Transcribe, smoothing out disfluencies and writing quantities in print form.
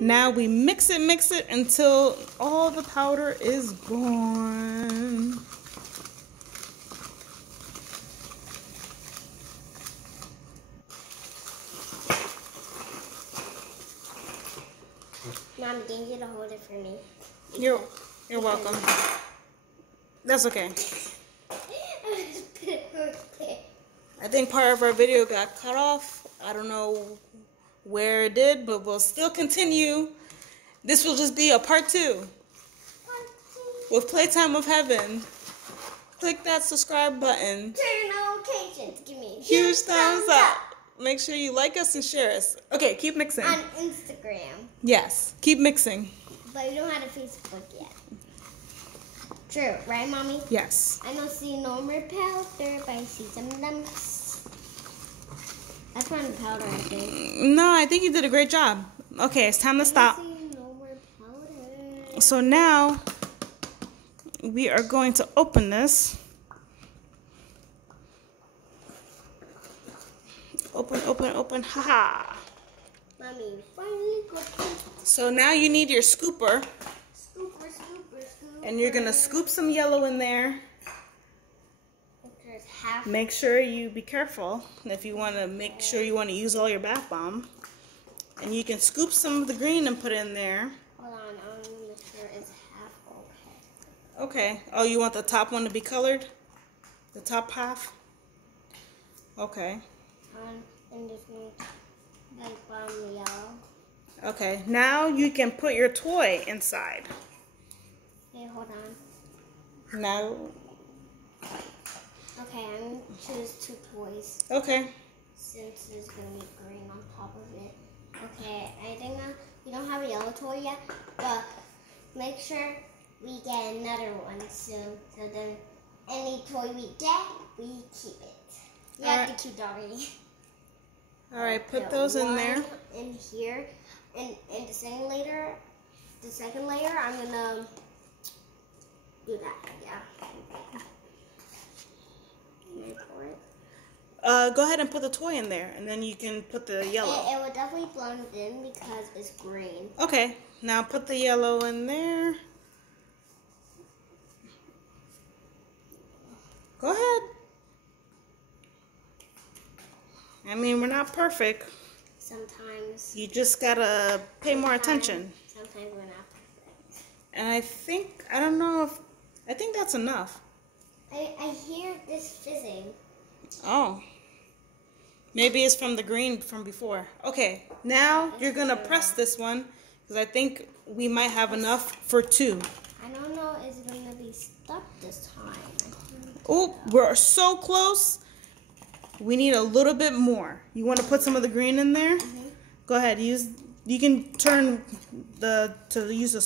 Now we mix it until all the powder is gone. Mom, didn't you to hold it for me? You're welcome. That's okay. I think part of our video got cut off. I don't know where it did, but we'll still continue. This will just be a part 2 with Playtime of Heaven. Click that subscribe button. Turn notifications. Give me a Huge thumbs up. Make sure you like us and share us. Okay, keep mixing. On Instagram. Yes, keep mixing. But we don't have a Facebook yet. True, right, Mommy? Yes. I don't see no more powder, but I see some lumps. That's not the powder, I think. No, I think you did a great job. Okay, it's time to stop. I see no more powder. So now we are going to open this. Open, haha. Mommy, finally got it. So now you need your scooper. Scooper. And you're going to scoop some yellow in there. There's half. Make sure you be careful if you want to make sure you want to use all your bath bomb. And you can scoop some of the green and put it in there. Hold on, I want to make sure it's half okay. Okay. Oh, you want the top one to be colored? The top half? Okay. And this one, like bottom yellow. Okay. Now you can put your toy inside. Hey, hold on. Now. Okay, I'm going to choose 2 toys. Okay. Since there's going to be green on top of it. Okay, I think we don't have a yellow toy yet, but make sure we get another one soon. So then any toy we get, we keep it. You have to keep it already. Alright, put those in there. In here. And the second layer, I'm going to do that, yeah. Pour it. Go ahead and put the toy in there, and then you can put the yellow. It will definitely blend in because it's green. Okay, now put the yellow in there. Go ahead. I mean, we're not perfect. Sometimes. You just gotta pay more attention. Sometimes we're not perfect. And I think that's enough. I hear this fizzing. Oh. Maybe it's from the green from before. Okay, now you're gonna press this one because I think we might have enough for 2. I don't know if it's gonna be stuck this time. Oh, we're so close. We need a little bit more. You want to put some of the green in there? Mm-hmm. Go ahead. You can turn to use the